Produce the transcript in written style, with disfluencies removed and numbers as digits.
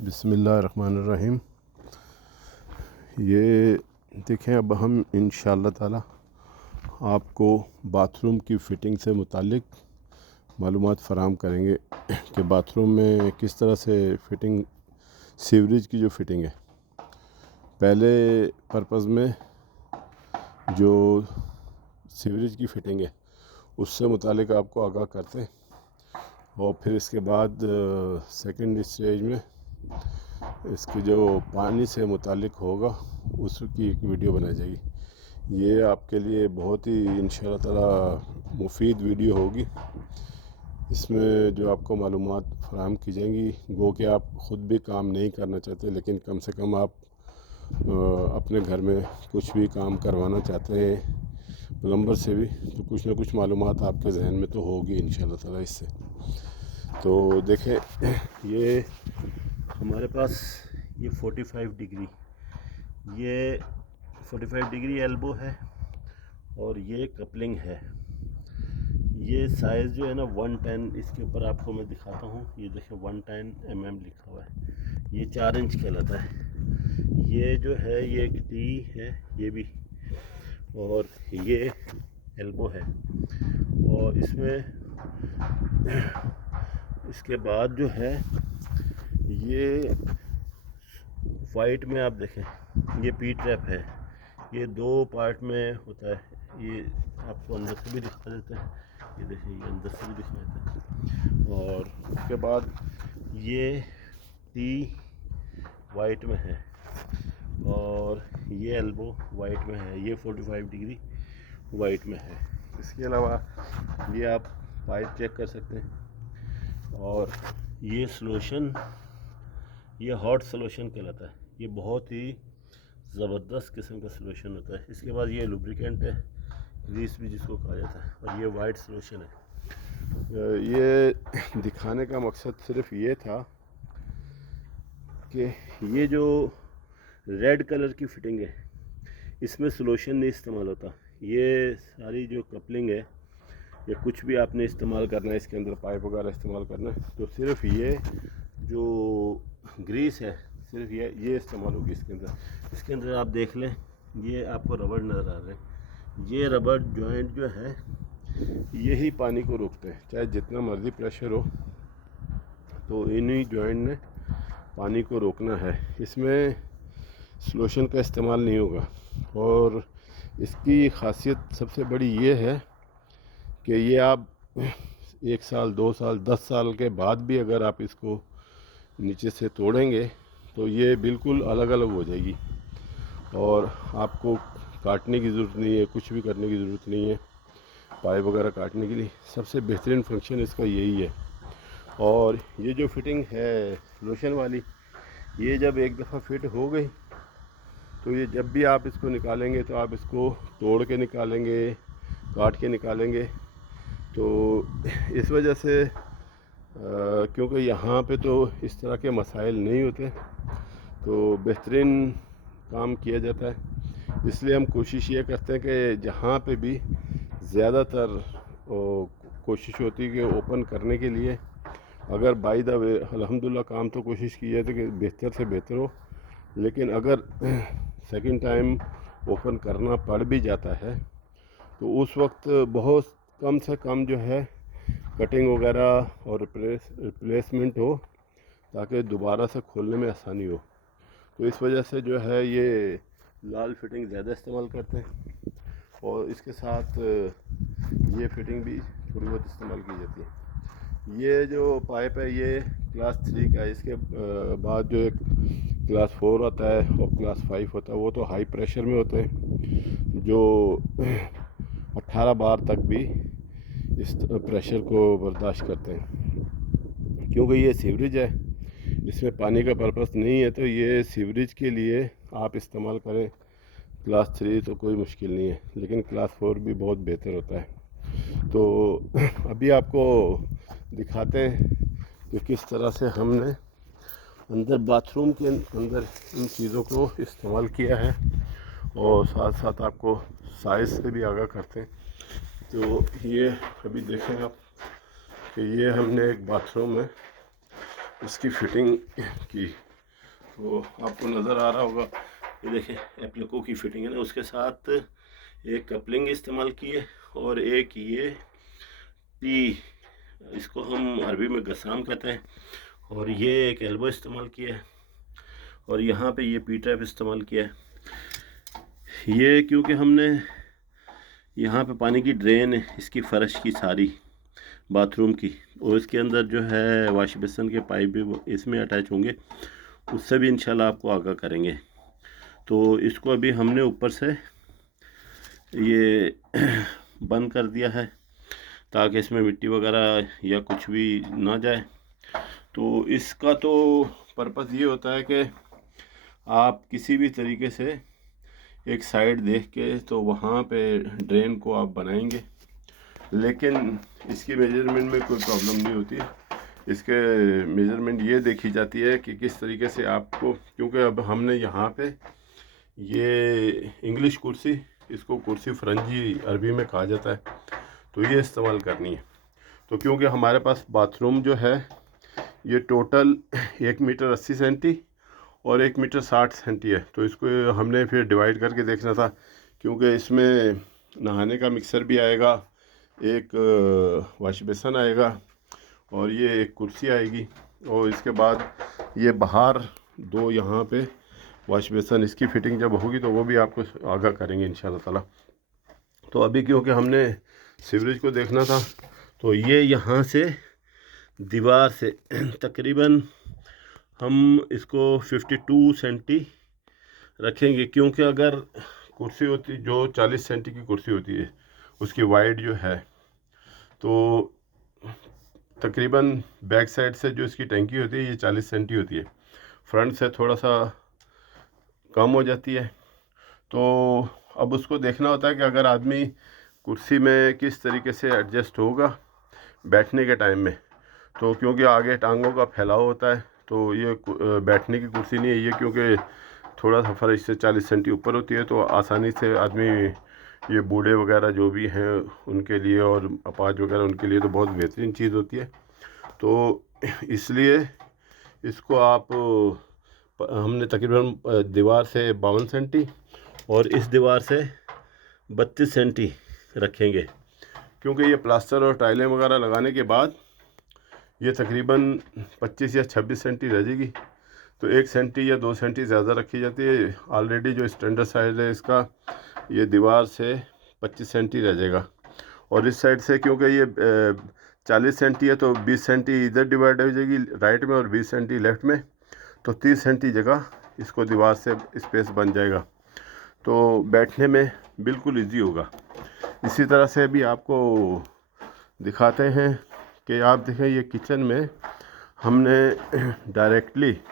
बिस्मिल्लाहिर्रहमानिर्रहीम। ये देखें, अब हम इंशाअल्लाह ताला आपको बाथरूम की फ़िटिंग से मुतालिक मालूमात फ़राहम करेंगे कि बाथरूम में किस तरह से फ़िटिंग, सीवरेज की जो फ़िटिंग है, पहले पर्पज़ में जो सीवरेज की फ़िटिंग है उससे मुतालिक आपको आगाह करते हैं और फिर इसके बाद सेकंड स्टेज में इसकी जो पानी से मुतालिक होगा उसकी एक वीडियो बनाई जाएगी। ये आपके लिए बहुत ही इंशाअल्लाह ताला मुफीद वीडियो होगी। इसमें जो आपको मालूमात फराहम की जाएंगी, गो कि आप ख़ुद भी काम नहीं करना चाहते लेकिन कम से कम आप अपने घर में कुछ भी काम करवाना चाहते हैं प्लम्बर से भी, तो कुछ ना कुछ मालूमात आपके जहन में तो होगी इंशाअल्लाह ताला इससे। तो देखें, ये हमारे पास ये 45 डिग्री, ये 45 डिग्री एल्बो है और ये कपलिंग है। ये साइज़ जो है ना 110, इसके ऊपर आपको मैं दिखाता हूँ। ये देखिए 110 mm लिखा हुआ है। ये 4 इंच कहलाता है। ये जो है ये एक टी है, ये भी, और ये एल्बो है। और इसमें इसके बाद जो है ये वाइट में आप देखें, ये पी ट्रैप है। ये 2 पार्ट में होता है। ये आपको अंदर से भी दिखा देते हैं, ये देखिए, ये अंदर से भी दिखा देते हैं। और उसके बाद ये टी वाइट में है और ये एल्बो वाइट में है। ये 45 डिग्री वाइट में है। इसके अलावा ये आप पाइप चेक कर सकते हैं। और ये सॉल्यूशन, ये हॉट सॉल्यूशन कहलाता है। ये बहुत ही ज़बरदस्त किस्म का सॉल्यूशन होता है। इसके बाद ये लुब्रिकेंट है, ग्रीस भी जिसको कहा जाता है, और ये वाइट सॉल्यूशन है। ये दिखाने का मकसद सिर्फ ये था कि ये जो रेड कलर की फ़िटिंग है इसमें सॉल्यूशन नहीं इस्तेमाल होता। ये सारी जो कपलिंग है या कुछ भी आपने इस्तेमाल करना है, इसके अंदर पाइप वगैरह इस्तेमाल करना है, तो सिर्फ ये जो ग्रीस है सिर्फ ये इस्तेमाल होगी इसके अंदर। इसके अंदर आप देख लें, ये आपको रबड़ नज़र आ रहा है। ये रबड़ जॉइंट जो है यही पानी को रोकते हैं, चाहे जितना मर्ज़ी प्रेशर हो, तो इन्हीं जॉइंट ने पानी को रोकना है। इसमें सॉल्यूशन का इस्तेमाल नहीं होगा। और इसकी ख़ासियत सबसे बड़ी ये है कि ये आप 1 साल, 2 साल, 10 साल के बाद भी अगर आप इसको नीचे से तोड़ेंगे तो ये बिल्कुल अलग अलग हो जाएगी और आपको काटने की ज़रूरत नहीं है, कुछ भी करने की ज़रूरत नहीं है पाइप वगैरह काटने के लिए। सबसे बेहतरीन फंक्शन इसका यही है। और ये जो फिटिंग है लोशन वाली, ये जब एक दफ़ा फिट हो गई तो ये जब भी आप इसको निकालेंगे तो आप इसको तोड़ के निकालेंगे, काट के निकालेंगे। तो इस वजह से क्योंकि यहाँ पे तो इस तरह के मसाइल नहीं होते, तो बेहतरीन काम किया जाता है। इसलिए हम कोशिश ये करते हैं कि जहाँ पे भी ज़्यादातर कोशिश होती है कि ओपन करने के लिए, अगर बाय द वे अल्हम्दुलिल्लाह काम तो कोशिश की जाती है कि बेहतर से बेहतर हो, लेकिन अगर सेकंड टाइम ओपन करना पड़ भी जाता है तो उस वक्त बहुत कम से कम जो है कटिंग वगैरह और रिप्लेसमेंट हो, ताकि दोबारा से खोलने में आसानी हो। तो इस वजह से जो है ये लाल फिटिंग ज़्यादा इस्तेमाल करते हैं और इसके साथ ये फिटिंग भी थोड़ी बहुत इस्तेमाल की जाती है। ये जो पाइप है ये क्लास 3 का है। इसके बाद जो एक क्लास 4 आता है और क्लास 5 होता है, वो तो हाई प्रेशर में होते हैं, जो 18 बार तक भी इस प्रेशर को बर्दाश्त करते हैं। क्योंकि ये सीवरेज है, इसमें पानी का पर्पस नहीं है, तो ये सीवरेज के लिए आप इस्तेमाल करें। क्लास 3 तो कोई मुश्किल नहीं है, लेकिन क्लास 4 भी बहुत बेहतर होता है। तो अभी आपको दिखाते हैं कि किस तरह से हमने अंदर बाथरूम के अंदर इन चीज़ों को इस्तेमाल किया है, और साथ साथ आपको साइज़ से भी आगाह करते हैं। तो ये अभी देखें आप कि ये हमने एक बाथरूम में इसकी फ़िटिंग की। तो आपको नज़र आ रहा होगा, ये देखें एप्लिको की फिटिंग है ना, उसके साथ एक कपलिंग इस्तेमाल की है और एक ये पी, इसको हम अरबी में गसाम कहते हैं, और ये एक एल्बो इस्तेमाल किया है और यहाँ पे ये पी ट्रैप इस्तेमाल किया है। ये क्योंकि हमने यहाँ पे पानी की ड्रेन है इसकी फ़र्श की सारी बाथरूम की, और इसके अंदर जो है वाश बेसन के पाइप भी इसमें अटैच होंगे, उससे भी इंशाल्लाह आपको आगाह करेंगे। तो इसको अभी हमने ऊपर से ये बंद कर दिया है ताकि इसमें मिट्टी वगैरह या कुछ भी ना जाए। तो इसका तो पर्पज़ ये होता है कि आप किसी भी तरीके से एक साइड देख के तो वहाँ पे ड्रेन को आप बनाएंगे, लेकिन इसकी मेजरमेंट में कोई प्रॉब्लम नहीं होती। इसके मेजरमेंट ये देखी जाती है कि किस तरीके से आपको, क्योंकि अब हमने यहाँ पे ये इंग्लिश कुर्सी, इसको कुर्सी फरंजी अरबी में कहा जाता है, तो ये इस्तेमाल करनी है। तो क्योंकि हमारे पास बाथरूम जो है ये टोटल 1 मीटर 80 सेंटी और 1 मीटर 60 सेंटी है, तो इसको हमने फिर डिवाइड करके देखना था, क्योंकि इसमें नहाने का मिक्सर भी आएगा, एक वाश बेसन आएगा और ये एक कुर्सी आएगी, और इसके बाद ये बाहर दो यहाँ पे वाश बेसन, इसकी फ़िटिंग जब होगी तो वो भी आपको आगाह करेंगे इंशाल्लाह ताला। तो अभी क्योंकि हमने सीवरेज को देखना था, तो ये यहाँ से दीवार से तकरीबन हम इसको 52 सेंटी रखेंगे, क्योंकि अगर कुर्सी होती जो 40 सेंटी की कुर्सी होती है उसकी वाइड जो है, तो तकरीबन बैक साइड से जो इसकी टंकी होती है ये 40 सेंटी होती है, फ्रंट से थोड़ा सा कम हो जाती है। तो अब उसको देखना होता है कि अगर आदमी कुर्सी में किस तरीके से एडजस्ट होगा बैठने के टाइम में, तो क्योंकि आगे टांगों का फैलाव होता है, तो ये बैठने की कुर्सी नहीं है ये, क्योंकि थोड़ा सा फर्श से 40 सेंटी ऊपर होती है, तो आसानी से आदमी, ये बूढ़े वगैरह जो भी हैं उनके लिए और अपाज वगैरह उनके लिए तो बहुत बेहतरीन चीज़ होती है। तो इसलिए इसको आप हमने तकरीबन दीवार से 52 सेंटी और इस दीवार से 32 सेंटी रखेंगे, क्योंकि ये प्लास्टर और टाइलें वगैरह लगाने के बाद ये तकरीबन 25 या 26 सेंटी रह जाएगी, तो 1 सेंटी या 2 सेंटी ज़्यादा रखी जाती है। ऑलरेडी जो स्टैंडर्ड साइज़ है इसका ये दीवार से 25 सेंटी रह जाएगा, और इस साइड से क्योंकि ये 40 सेंटी है तो 20 सेंटी इधर डिवाइड हो जाएगी राइट में और 20 सेंटी लेफ़्ट में, तो 30 सेंटी जगह इसको दीवार से स्पेस बन जाएगा, तो बैठने में बिल्कुल इजी होगा। इसी तरह से भी आपको दिखाते हैं कि आप देखें ये किचन में हमने डायरेक्टली